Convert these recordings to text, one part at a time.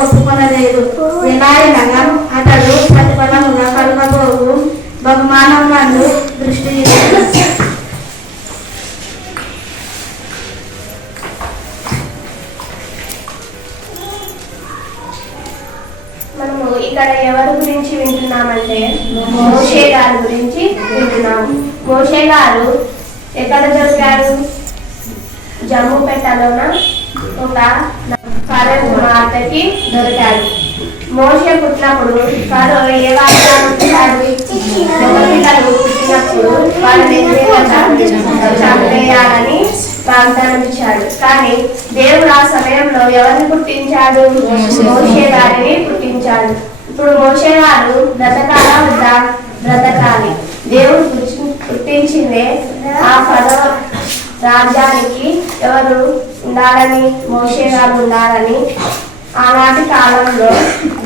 ఒప్పుకొనలేదు. ఎలాగనగా అతడు ప్రతిఫలముగా కలుగబోవు బహుమానం నందు దృష్టి మనము ఇక్కడ ఎవరి గురించి వింటున్నామంటే మోషే గారి గురించి వింటున్నాము. మోషే గారు ఎక్కడ దొరికారు? జమ్ముపేటలోన ఒక ఫరో కుమార్తెకి దొరికాడు. మోషే పుట్టినప్పుడు ఫరో ఏ వాగ్దానం ఇచ్చాడు? పిల్లలు పుట్టినప్పుడు వాళ్ళని చంపేయాలని వాగ్దానం ఇచ్చాడు. కానీ దేవుడు ఆ సమయంలో ఎవరిని పుట్టించాడు? మోషే గారిని పుట్టించాడు. ఇప్పుడు మోషే గారు బ్రతకాల వద్ద బ్రతకాలి. దేవుడు పుట్టించిందే ఆ ఫరో రాజ్యానికి ఎవరు ఉండాలని? మోషే గారు ఉండాలని ఆనాటి కాలంలో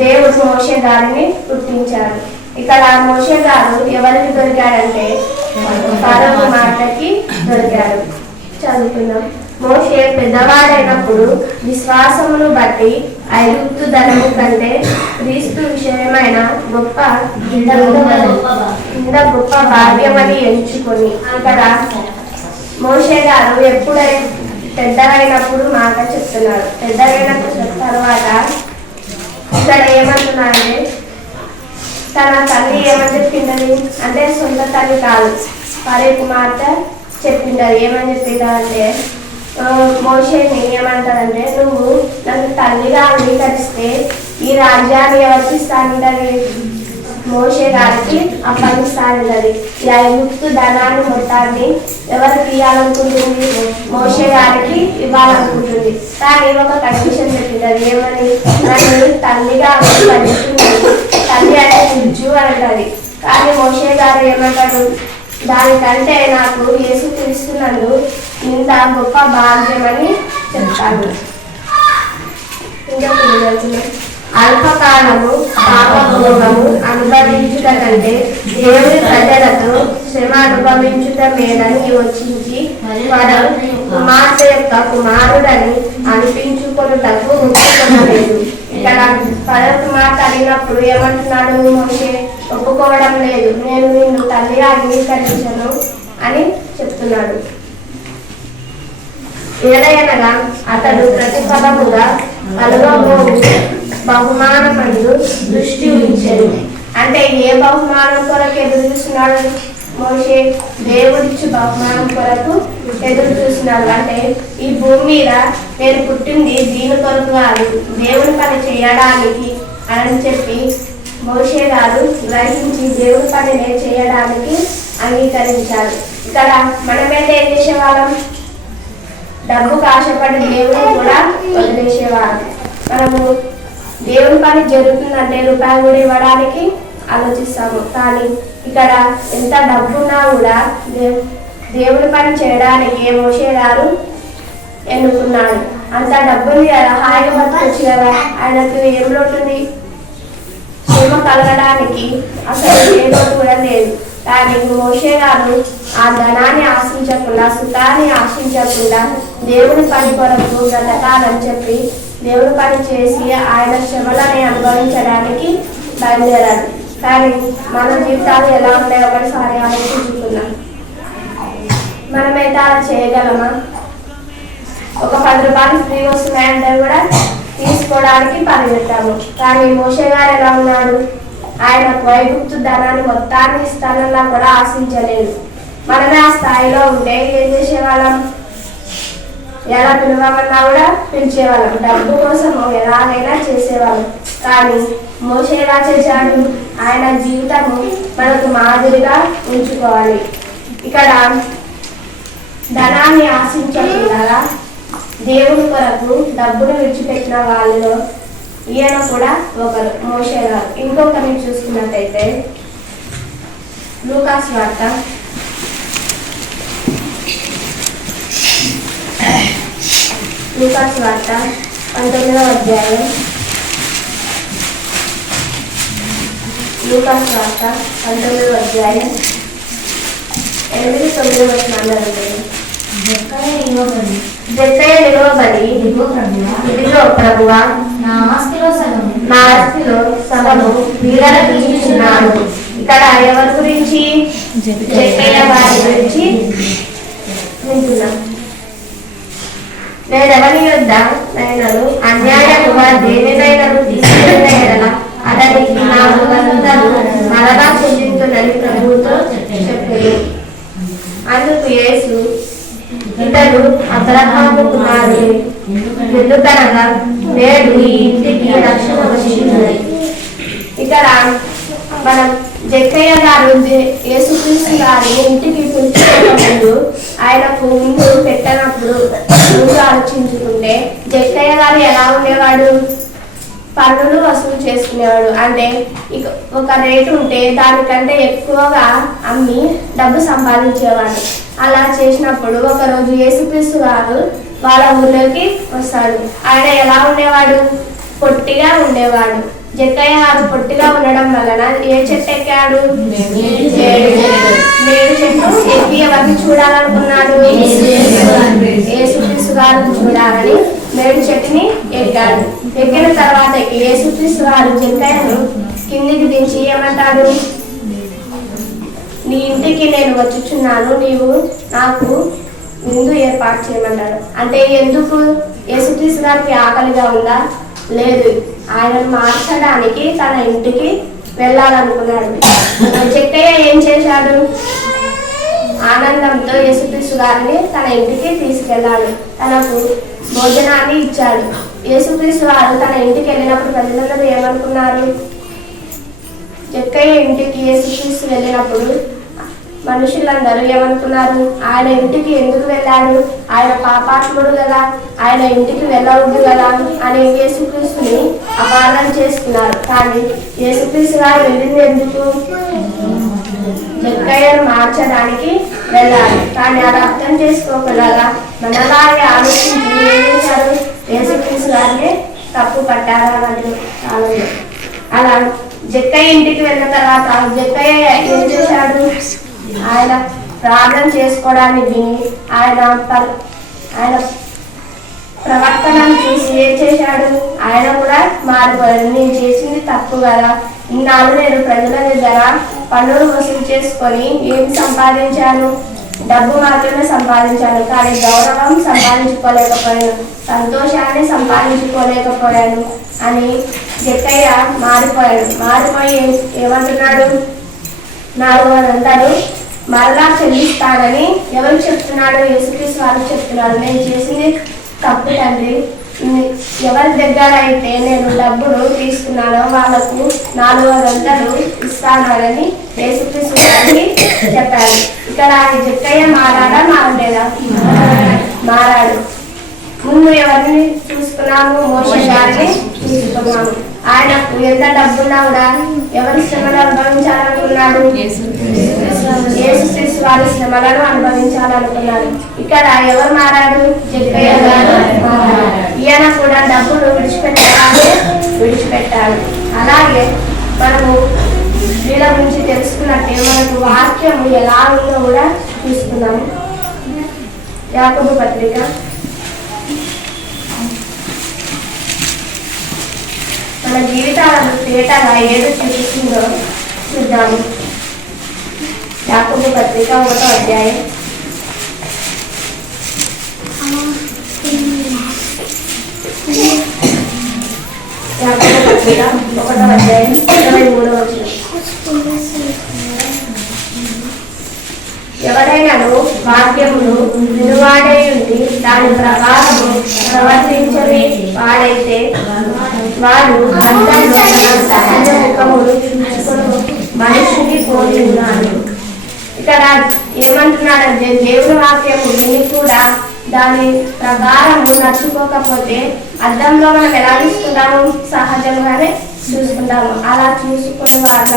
దేవుడు మోషే గారిని పుట్టించాడు. ఇక్కడ మోషే గారు ఎవరికి దొరికాడంటే ఫరో కుమార్తెకి దొరికాడు. చదువుతున్నాం. మోషే పెద్దవాడైనప్పుడు విశ్వాసమును బట్టి ఐగుప్తు ధనము కంటే క్రీస్తు విషయమైన గొప్ప భాగ్యమని ఎంచుకొని, ఇక్కడ మోషే గారు ఎప్పుడైనా పెద్దలైనప్పుడు మాట చెప్తున్నారు. పెద్దలైన తర్వాత ఇక్కడ ఏమంటున్నారంటే తన తల్లి ఏమని చెప్పిందని అంటే సొంత తల్లి కాదు, ఫరో కుమార్తె చెప్పింటారు. ఏమని చెప్పింటారంటే మోషేని ఏమంటారంటే నువ్వు నన్ను తల్లిగా అంగీకరిస్తే ఈ రాజ్యాన్ని ఎవరికి ఇస్తానంటది? మోషే గారికి అప్పగిస్తానంటది. ఈ ఐగుప్తు ధనాన్ని మొత్తాన్ని ఎవరికి ఇవ్వాలనుకుంటుంది? మోషే గారికి ఇవ్వాలనుకుంటుంది. కానీ ఒక కండిషన్ పెట్టింది. ఏమని? నన్ను తల్లిగా అంగీకరిస్తుంది, తల్లి అంటే నిజు అంటది. కానీ మోషే గారు ఏమంటాడు? దానికంటే నాకు యేసు క్రీస్తునందు ఇంత గొప్ప భాగ్యమని చెప్తాడు. ఇంకా అల్పకాలము పాపభోగము అనుభవించుట కంటే దేవుని ప్రజలతో శ్రమ అనుభవించుట మేలని యోచించి ఫరో కుమార్తె యొక్క కుమారుడని అనిపించుకొనుటకు ఒప్పుకొనలేదు. ఇక్కడ ఫరో కుమార్తె అడిగినప్పుడు ఏమంటున్నాడు? మోషే ఒప్పుకోవడం లేదు. నేను నిన్ను తల్లిగా అంగీకరించను అని చెప్తున్నాడు. ఏదైనా అతడు ప్రతిఫలముగా కలుగబోవు బహుమానమందు దృష్టి ఉంచాడు. అంటే ఏ బహుమానం కొరకు ఎదురు చూస్తున్నాడు మోషే? దేవుడిచ్చు బహుమానం కొరకు ఎదురు చూస్తున్నాడు. అంటే ఈ భూమి మీద నేను పుట్టింది దీని కొరకు కాదు, దేవుని పని చేయడానికి అని చెప్పి మోషే గారు గ్రహించి దేవుని పనిని చేయడానికి అంగీకరించాడు. ఇక్కడ మనమైతే ఏం చేసేవాళ్ళం? డబ్బుకు ఆశపడి దేవుని కూడా వదిలేసేవాళ్ళం. మనము దేవుని పని జరుగుతుందంటే రూపాయలు కూడా ఇవ్వడానికి ఆలోచిస్తాము. కానీ ఇక్కడ ఎంత డబ్బున్నా కూడా దేవుని పని చేయడానికి మోషే గారు ఎన్నుకున్నాడు. అంత డబ్బుని హాయిగా బతకొచ్చు కదా. ఆయనకు ఏం లోటుంది? శ్రమ కలగడానికి అసలు ఏ లోటు కూడా లేదు. కానీ మోషే గారు ఆ ధనాన్ని ఆశించకుండా, సుఖాన్ని ఆశించకుండా దేవుని పని కొరకు బ్రతకాలని చెప్పి దేవుని పని చేసి ఆయన శ్రమలని అనుభవించడానికి బయలుదేరాడు. కానీ మన జీవితాలు ఎలా ఉన్నాయో ఒకసారి ఆలోచించుకున్నాం. మనమైతే అలా చేయగలమా? ఒక 10 రూపాయలు ఫ్రీ వస్తున్నాయంటే కూడా తీసుకోవడానికి పరిగెత్తాము. కానీ మోషే గారు ఎలా ఉన్నాడు? ఆయన ఐగుప్తు ధనాన్ని మొత్తాన్ని ఇస్తానన్నా కూడా ఆశించలేదు. మనమే ఆ స్థాయిలో ఉంటే ఏం చేసేవాళ్ళం? ఎలా పిలవమన్నా కూడా పిలిచేవాళ్ళం. డబ్బు కోసం ఎలాగైనా చేసేవాళ్ళం. కానీ మోషే ఎలా చేశాడు? ఆయన జీవితము మనకు మాదిరిగా ఉంచుకోవాలి. ఇక్కడ ధనాన్ని ఆశించకుండా దేవుని కొరకు డబ్బును విడిచిపెట్టిన వాళ్ళలో ఈయన కూడా ఒకరు, మోషే గారు. ఇంకొకరిని చూసుకున్నట్టయితే లూకా సువార్త 19వ అధ్యాయం. లూకా సువార్త 19వ అధ్యాయం 8-9 వచనాలు. జక్కయ్య నిలవబడి, ఇదిగో ప్రభువా, నా ఆస్తిలో సగము వీళ్ళకి ఇచ్చుచున్నాను. ఇక్కడ ఎవరి గురించి? జక్కయ్య వారి గురించి వింటున్నాం. నేనెవరి యొద్ద నైనను అన్యాయముగా దేనినైనను తీసుకున్న ఎడల అతనికి 400 మరలా చెల్లించునని ప్రభువుతో చెప్పాడు. అందుకు యేసు, ఇతడు అబ్రహాము కుమారుడు, ఎందుకనగా నేడు ఈ ఇంటికి రక్షణ వచ్చింది. ఇక్కడ మనం జక్కయ్య గారు యేసుక్రీస్తు గారిని ఇంటికి పిలుచుకున్నప్పుడు ఆయనకు ముందు పెట్టినప్పుడు ముందు ఆలోచించుకుంటే జక్కయ్య గారు ఎలా ఉండేవాడు? పన్నులు వసూలు చేసుకునేవాడు. అంటే ఇక ఒక రేటు ఉంటే దానికంటే ఎక్కువగా అమ్మి డబ్బు సంపాదించేవాడు. అలా చేసినప్పుడు ఒకరోజు యేసుక్రీస్తు గారు వాళ్ళ ఊళ్ళోకి వస్తాడు. ఆయన ఎలా ఉండేవాడు? పొట్టిగా ఉండేవాడు. జక్కయ్య గారు పొట్టిగా ఉండడం వలన ఏ చెట్టు ఎక్కాడు? మేడు చెట్టు ఎక్కి ఎవరిని చూడాలనుకున్నాడు? యేసుక్రీస్తు గారిని చూడాలని మేడు చెట్టుని ఎక్కాడు. ఎక్కిన తర్వాత యేసుక్రీస్తు గారు జక్కయ్యను కిందికి దించి ఏమంటాడు? నీ ఇంటికి నేను వచ్చుచున్నాను, నీవు నాకు విందు ఏర్పాటు చేయమంటాడు. అంటే ఎందుకు? యేసుక్రీస్తు గారికి ఆకలిగా ఉందా? లేదు, ఆయనను మార్చడానికి తన ఇంటికి వెళ్ళాలనుకున్నాడు. జక్కయ్య ఏం చేశాడు? ఆనందంతో యేసుక్రీస్తు గారిని తన ఇంటికి తీసుకెళ్ళాడు. తనకు భోజనాన్ని ఇచ్చాడు. యేసుక్రీస్తు గారు తన ఇంటికి వెళ్ళినప్పుడు ప్రజలందరూ ఏమనుకున్నారు? జక్కయ్య ఇంటికి యేసుక్రీస్తు వెళ్ళినప్పుడు మనుషులందరూ ఏమనుకున్నారు? ఆయన ఇంటికి ఎందుకు వెళ్ళాడు? ఆయన పాపాత్ముడు కదా, ఆయన ఇంటికి వెళ్ళవద్దు కదా అని యేసుక్రీస్తుని అపార్థం చేసుకున్నారు. కానీ యేసుక్రీస్తు గారు వెళ్ళింది ఎందుకు? జక్కయ్యను మార్చడానికి వెళ్ళాలి. కానీ అది అర్థం చేసుకోకుండా మనలాగే ఆలోచించి ఏం చేశారు? యేసుక్రీస్తు గారిని తప్పు పట్టారు అన్నట్టు కాలంలో. అలా జక్కయ్య ఇంటికి వెళ్ళిన తర్వాత జక్కయ్య ఏం చేశాడు? ఆయన ప్రార్థన చేసుకోవడాన్ని విని ఆయన ప్రవర్తనను చూసి ఏం చేశాడు? ఆయన కూడా మారిపోయాడు. నేను చేసింది తప్పు కదా, ఇన్నాళ్ళు నేను ప్రజల దగ్గర పన్నులు వసూలు చేసుకొని ఏం సంపాదించాను? డబ్బు మాత్రమే సంపాదించాను, కానీ గౌరవం సంపాదించుకోలేకపోయాను, సంతోషాన్ని సంపాదించుకోలేకపోయాను అని జక్కయ్య మారిపోయాడు. మారిపోయి ఏమంటున్నాడు? 400 మరలా చెల్లిస్తానని ఎవరు చెప్తున్నాడు? యేసుక్రీస్తు వారు చెప్తున్నాడు. నేను చేసింది తప్పు తండ్రి, ఎవరి దగ్గర అయితే నేను డబ్బులు తీసుకున్నానో వాళ్ళకు 400 ఇస్తానని యేసుక్రీస్తు గారికి చెప్పాడు. ఇక్కడ జక్కయ్య మారాడా? మారలేదా? మారాడు. ముందు ఎవరిని చూసుకున్నాము? మోషే గారిని చూసుకున్నాము. ఆయనకు ఎంత డబ్బున్నా కూడా ఎవరి శ్రమలు అనుభవించాలనుకున్నాడు? యేసుక్రీస్తు వారి శ్రమలను అనుభవించాలనుకున్నాడు. ఇక్కడ ఎవరు మారాడు? జక్కయ్య గారు మారాడు. ఈయన కూడా డబ్బులు విడిచిపెట్టాడు. అలాగే మనము వీళ్ళ గురించి తెలుసుకున్నట్టే మనకు వాక్యము ఎలా ఉందో కూడా చూసుకున్నాము. యాకోబు పత్రిక 1 మన జీవితాలను తేటగా ఏదో చూపిస్తుందో చూద్దాము. యాకోబు పత్రిక 1వ అధ్యాయం. యాకోబు పత్రిక 1వ అధ్యాయం 23వ వచనం. ఎవరైనాను వాక్యమును వినువాడే ఉండి దాని ప్రకారము ప్రవర్తించని వాడైతే వాడు అర్థంలో సహజ ముఖమును చూసుకుని మనిషిని పోలి ఉన్నాడు. ఇక్కడ ఏమంటున్నాడంటే దేవుని వాక్యము విని కూడా దాని ప్రకారము నడుచుకోకపోతే అర్థంలో మనం ఎలా తీసుకుంటాము? సహజంగానే చూసుకుంటాము. అలా చూసుకునే వాళ్ళ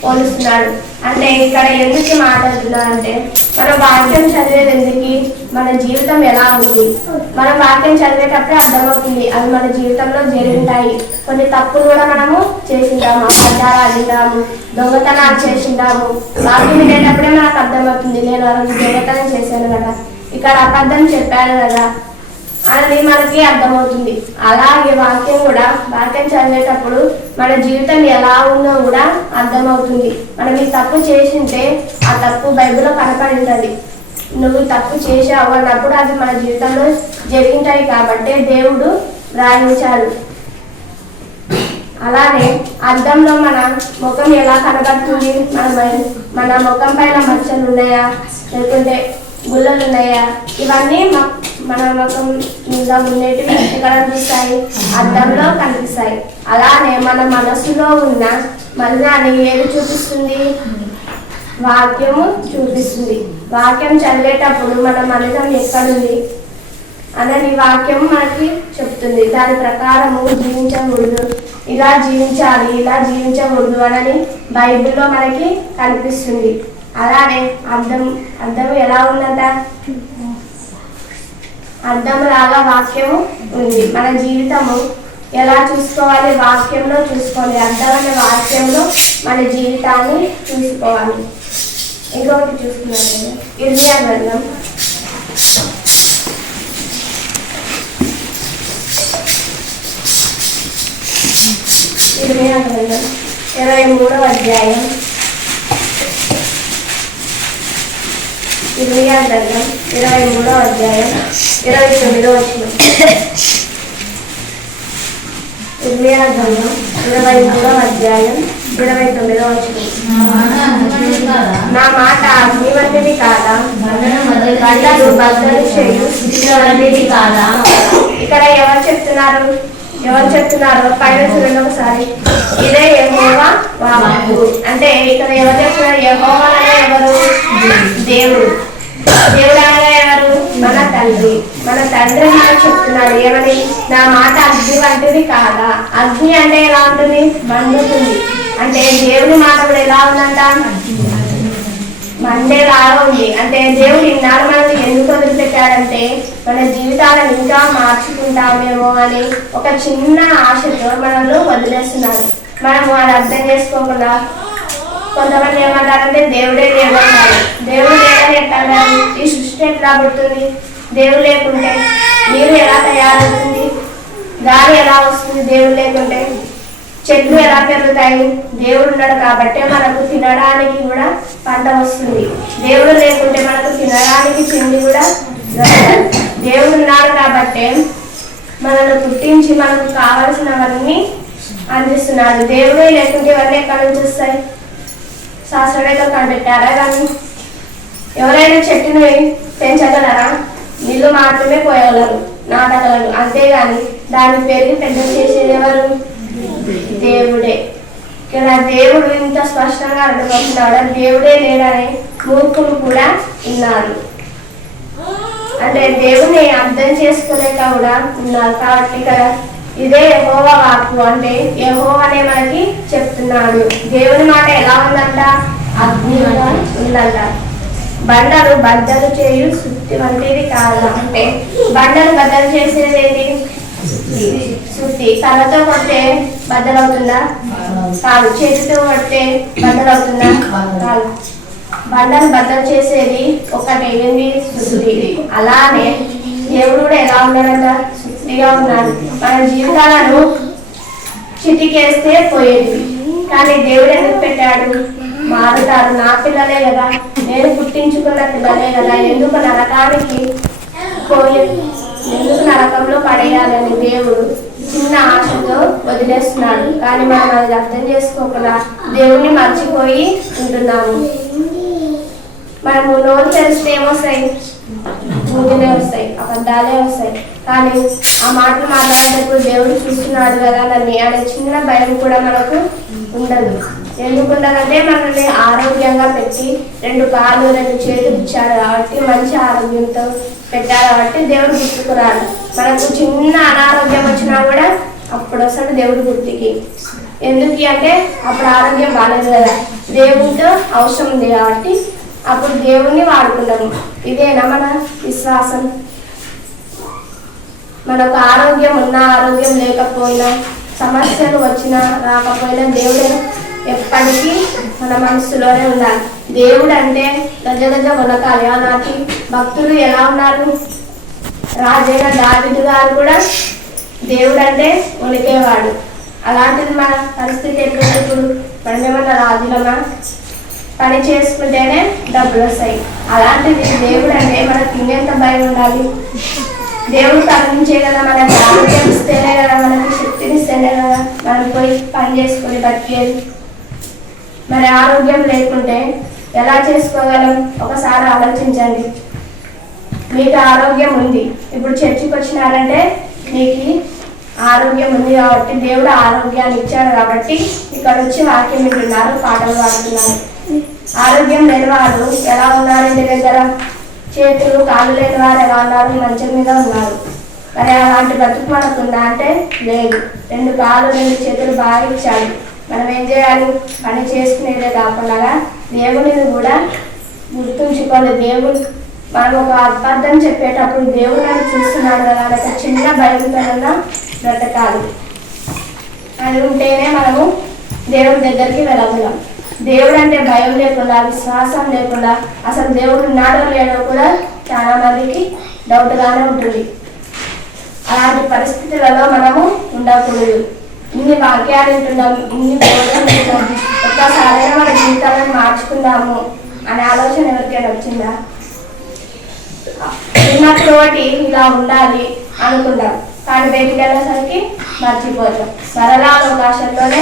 పోలుస్తున్నాడు. అంటే ఇక్కడ ఎందుకు మాట్లాడుతున్నారంటే మనం వాక్యం చదివేది ఎందుకు? మన జీవితం ఎలా ఉంది? మనం వాక్యం చదివేటప్పుడే అర్థమవుతుంది అవి మన జీవితంలో జరుగుతాయి. కొన్ని తప్పులు కూడా మనము చేసింటాము, అబద్ధాలు ఆడింటాము, దొంగతనాలు చేసింటాము. వాక్యం వినేటప్పుడే మనకు అర్థమవుతుంది నేను ఆ రోజు దొంగతనం చేశాను కదా, ఇక్కడ అబద్ధం చెప్పాను కదా అని మనకి అర్థమవుతుంది. అలాగే వాక్యం కూడా, వాక్యం చదివేటప్పుడు మన జీవితం ఎలా ఉందో కూడా అర్థమవుతుంది. మనం ఈ తప్పు చేసింటే ఆ తప్పు బైబిల్లో కనపడింది. నువ్వు తప్పు చేసావు అన్నప్పుడు అది మన జీవితంలో జరిగింటాయి కాబట్టి దేవుడు రాయించాడు. అలానే అద్దంలో మన ముఖం ఎలా కనబడుతుంది, మన ముఖం పైన మచ్చలు ఉన్నాయా లేకుంటే గుల్లలు ఉన్నాయా, ఇవన్నీ మన ముఖం మీద ఉండేటివి ఎక్కడ కనిపిస్తాయి, అద్దంలో కనిపిస్తాయి. అలానే మన మనసులో ఉన్న మలినాన్ని ఏది చూపిస్తుంది, వాక్యము చూపిస్తుంది. వాక్యం చదివేటప్పుడు మన మలినం ఎక్కడుంది అనేది వాక్యం మనకి చెప్తుంది. దాని ప్రకారము జీవించకూడదు, ఇలా జీవించాలి, ఇలా జీవించకూడదు అని బైబిల్లో మనకి కనిపిస్తుంది. అలానే అర్థం ఎలా ఉందంట, అర్థం లాగా వాక్యము ఉంది. మన జీవితము ఎలా చూసుకోవాలి, వాక్యంలో చూసుకోవాలి. అర్థమైన వాక్యంలో మన జీవితాన్ని చూసుకోవాలి. ఇంకొకటి చూసుకున్నాను, ఇర్మియా గ్రంథం 23వ అధ్యాయం 29వ వచనం. ఇర్మియా గ్రంథం 23వ అధ్యాయం 29వ వచనం. నా మాట అగ్ని వంటిది కాదా, బండలు బద్దలు చేయు స్థితి వంటిది కాదా. ఇక్కడ ఎవరు చెప్తున్నారో పైన చూడండి ఒకసారి. ఇదే యెహోవా వాక్కు. అంటే ఇక్కడ ఎవరు చెప్తున్నారు, యెహోవా అనగా ఎవరు, దేవుడు. దేవుడు అనగా ఎవరు, మన తండ్రి. మన తండ్రి మనకు చెప్తున్నాడు ఏమని, నా మాట అగ్ని వంటిది కాదా. అగ్ని అంటే ఎలా ఉంటుంది, మండుతుంది. అంటే దేవుడి మాట కూడా ఎలా ఉందంట, మండేలాగా ఉంది. అంటే దేవుడు ఇన్నాడు మనల్ని ఎందుకు వదిలిపెట్టాడంటే మన జీవితాలను ఇంకా మార్చుకుంటామేమో అని ఒక చిన్న ఆశతో మనల్ని వదిలేస్తున్నాడు. మనము అది అర్థం చేసుకోకుండా కొంతమంది ఏమంటారంటే దేవుడే లేదన్నారు. దేవుడు లేదని ఎట్లా అన్నారు, ఈ సృష్టి ఎట్లా పుడుతుంది, దేవుడు లేకుంటే నీరు ఎలా తయారవుతుంది, గాలి ఎలా వస్తుంది, దేవుడు లేకుంటే చెట్లు ఎలా పెరుగుతాయి, దేవుడు ఉన్నాడు కాబట్టి మనకు తినడానికి కూడా పంట వస్తుంది. దేవుడు లేకుంటే మనకు తినడానికి తిండి కూడా దొరకదు. దేవుడు ఉన్నాడు కాబట్టి మనల్ని పుట్టించి మనకు కావలసినవన్నీ అందిస్తున్నాడు. దేవుడే లేకుంటే ఇవన్నీ ఎక్కడి నుంచి వస్తాయి, శాస్త్రవేత్తలు కనిపెట్టారా కానీ ఎవరైనా చెట్టుని పెంచగలరా, నీళ్ళు మాత్రమే పోయగలరు, నాటగలరు, అంతేగాని దాన్ని పెరిగి పెద్ద చేసేది ఎవరు, దేవుడే. ఇక్కడ దేవుడు ఇంత స్పష్టంగా అర్థమవుతున్నాడు, దేవుడే లేడని మూర్ఖులు కూడా ఉన్నారు. అంటే దేవుని అర్థం చేసుకోలేక కూడా ఉన్నారు. కాబట్టి ఇక్కడ ఇదే యెహోవా వాక్కు. అంటే యెహోవా అనే మనకి చెప్తున్నాడు. దేవుని మాట ఎలా ఉందంట, అగ్నిగా ఉందంట. బండలు బద్దలు చేయు సుత్తి వంటిది కాదా. అంటే బండలు బద్దలు చేసేది ఏంటి, సుత్తి. తలతో కొడితే బద్దలవుతుందా, కాదు. చేతితో కొడితే బద్దలవుతుందా, కాదు. బండలు బద్దలు చేసేది ఒకటి, ఏంటి, సుత్తి. అలానే దేవుడు కూడా ఎలా ఉన్నాడంట, సుత్తిగా ఉన్నాడు. మన జీవితాలను చిటికేస్తే పోయేది, కానీ దేవుడు ఎందుకు పెట్టాడు, మారుతారు. నా పిల్లలే కదా, నేను పుట్టించుకున్న పిల్లలే కదా, ఎందుకు నరకానికి ఎందుకు నరకంలో పడేయాలని దేవుడు చిన్న ఆశతో వదిలేస్తున్నాడు. కానీ మనం అది అర్థం చేసుకోకుండా దేవుణ్ణి మర్చిపోయి ఉంటున్నాము. మనము నోరు తెలిస్తే ఏమొస్తాయి, బూతులే వస్తాయి, అబద్ధాలే వస్తాయి. కానీ ఆ మాటలు మాట్లాడేటప్పుడు దేవుడు చూస్తున్నాడు కదా నన్ను అనే చిన్న భయం కూడా మనకు ఉండదు. ఎందుకుండదంటే మనల్ని ఆరోగ్యంగా పెట్టి 2 కాళ్ళు 2 చేతులు ఇచ్చాడు కాబట్టి, మంచి ఆరోగ్యంతో పెట్టారు కాబట్టి దేవుడు గుర్తుకురాడు. మనకు చిన్న అనారోగ్యం వచ్చినా కూడా అప్పుడు వస్తాడు దేవుడు గుర్తుకి. ఎందుకు అంటే అప్పుడు ఆరోగ్యం బాగాలేదు కదా, దేవుడితో అవసరం ఉంది కాబట్టి అప్పుడు దేవుణ్ణి వాడుకున్నాము. ఇదేనా మన విశ్వాసం? మనకు ఆరోగ్యం ఉన్నా ఆరోగ్యం లేకపోయినా, సమస్యలు వచ్చినా రాకపోయినా దేవుడే ఎప్పటికీ మన మనసులోనే ఉండాలి. దేవుడు అంటే గజ గజ వనకాలి. ఆనాటి భక్తులు ఎలా ఉన్నారు, రాజైన దావీదు గారు కూడా దేవుడు అంటే ఉనికేవాడు. అలాంటిది మన పరిస్థితి ఎట్లుంది ఇప్పుడు? మనమేమన్నా రాజులమా? పని చేసుకుంటేనే డబ్బులు వస్తాయి. అలాంటిది దేవుడు అంటే మనకు ఇంకెంత భయం ఉండాలి? దేవుడు కరుణించే కదా, మనకు ఆరోగ్యం ఇస్తేనే కదా, మనకి శక్తిని ఇస్తేనే కదా మనం పోయి పని చేసుకొని బతికేది. మరి ఆరోగ్యం లేకుంటే ఎలా చేసుకోగలం? ఒకసారి ఆలోచించండి. మీకు ఆరోగ్యం ఉంది, ఇప్పుడు చర్చికి వచ్చినారంటే మీకు ఆరోగ్యం ఉంది కాబట్టి, దేవుడు ఆరోగ్యాన్ని ఇచ్చాడు కాబట్టి ఇక్కడ వచ్చి వాక్యం వింటున్నారు, పాటలు పాడుతున్నారు. ఆరోగ్యం లేని వారు ఎలా ఉన్నారు? ఇంటి దగ్గర చేతులు కాళ్ళు లేని వారు ఎలా ఉన్నారు? మంచం మీద ఉన్నారు. మరి అలాంటి బ్రతుకు మనకుందా అంటే లేదు. 2 కాళ్ళు 2 చేతులు బాగా ఇచ్చాడు. మనం ఏం చేయాలి? పని చేసుకునేదే కాకుండా దేవుడిని కూడా గుర్తుంచుకోవాలి. దేవుడు మనం ఒక అబద్ధం చెప్పేటప్పుడు దేవుడు నన్ను చూస్తున్నాడు కదా ఒక చిన్న భయంతో బ్రతకాలి. అది ఉంటేనే మనము దేవుడి దగ్గరికి వెళ్ళగలం. దేవుడు అంటే భయం లేకుండా, విశ్వాసం లేకుండా, అసలు దేవుడు ఉన్నాడో లేడో కూడా చాలా మందికి డౌట్గానే ఉంటుంది. అలాంటి పరిస్థితులలో మనము ఉండకూడదు. ఇన్ని వాక్యాలు వింటున్నాం, ఇన్ని బోధనలు వింటున్నాం, ఒక్కసారైనా మన జీవితాలను మార్చుకుందాము అనే ఆలోచన ఎవరికైనా వచ్చిందా? చిన్నప్పుడు ఒకటి ఇలా ఉండాలి అనుకుంటాం, కానీ బయటికి వెళ్ళేసరికి మర్చిపోతాం. మరలా అవకాశంలోనే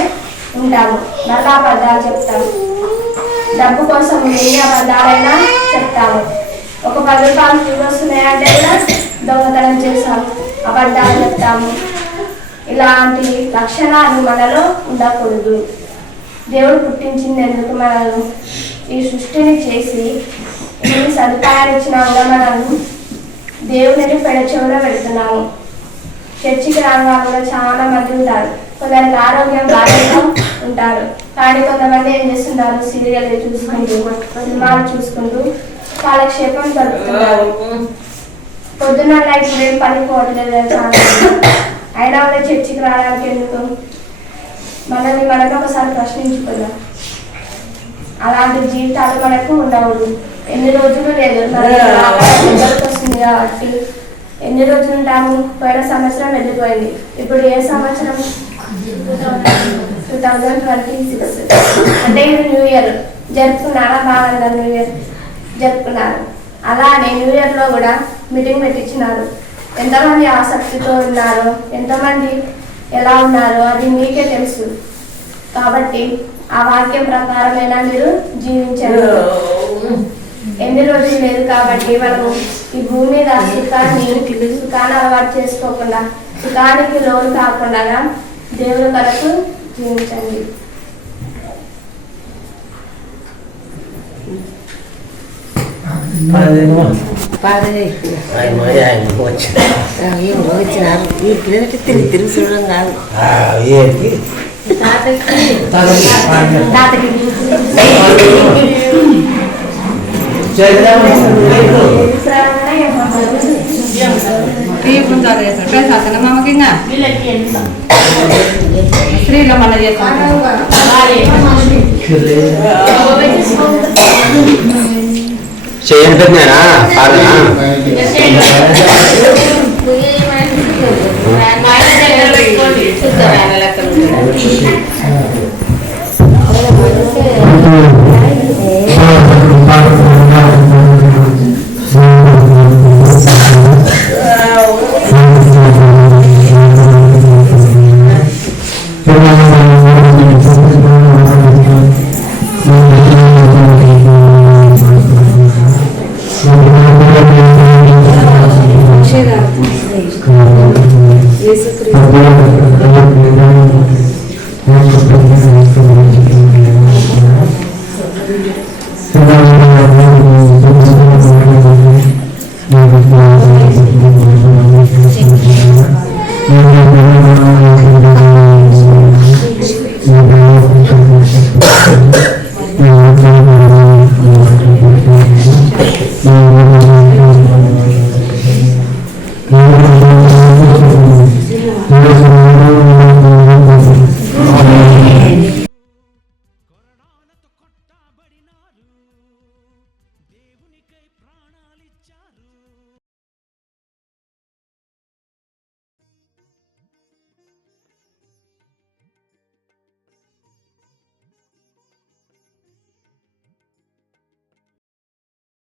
ఉంటాము, మరలా అబద్ధాలు చెప్తాము. డబ్బు కోసం ఎన్ని అబద్ధాలైనా చెప్తాము. ఒక 10 రూపాయలు తిరిగి వస్తున్నాయంటే కూడా దొంగతనం చేస్తాము, అబద్ధాలు చెప్తాము. ఇలాంటి లక్షణాలు మనలో ఉండకూడదు. దేవుడు పుట్టించింది ఎందుకు? మనల్ని ఈ సృష్టిని చేసి ఎన్ని సదుపాయాలు ఇచ్చినా కూడా మనల్ని దేవుడిని పెడచెవిలో పెడుతున్నాము. చర్చికి రాని వాళ్ళు కూడా చాలా మంది ఉంటారు. కొందరికి ఆరోగ్యం బాగా ఉంటారు, కానీ కొంతమంది ఏం చేస్తున్నారు? సీరియల్ చూసుకుంటూ, సినిమాలు చూసుకుంటూ కాలక్షేపం జరుపుతున్నారు. పొద్దున్న ఇప్పుడు ఏం పనికి పోవట్లేదు చాలా. అయినా కూడా చర్చికి రావడానికి ఎందుకు? మనల్ని ఒకసారి ప్రశ్నించుకుందాం. అలాంటి జీవితాలు మనకు ఉండకూడదు. ఎన్ని రోజులు లేదు, వస్తుంది కాబట్టి ఎన్ని రోజులు ఉంటాము? పోయిన సంవత్సరం వెళ్ళిపోయింది, ఇప్పుడు ఏ సంవత్సరం? 2026. అంటే ఇది న్యూ ఇయర్ జరుపుకున్నారా? బాగా న్యూ ఇయర్ జరుపుకున్నారు. అలానే న్యూ ఇయర్లో కూడా మీటింగ్ పెట్టించినారు. ఎంతమంది ఆసక్తితో ఉన్నారో, ఎంతమంది ఎలా ఉన్నారో అది మీకే తెలుసు. కాబట్టి ఆ వాక్యం ప్రకారమైనా మీరు జీవించండి. ఎన్ని రోజులు లేదు కాబట్టి మనము ఈ భూమి మీద సుఖాన్ని అలవాటు చేసుకోకుండా, సుఖానికి లోను కాకుండా దేవుని కొరకు జీవించండి. తిరిగి చూడడం కాదు. మామకి స్త్రీలో మన చేయండినా పాలన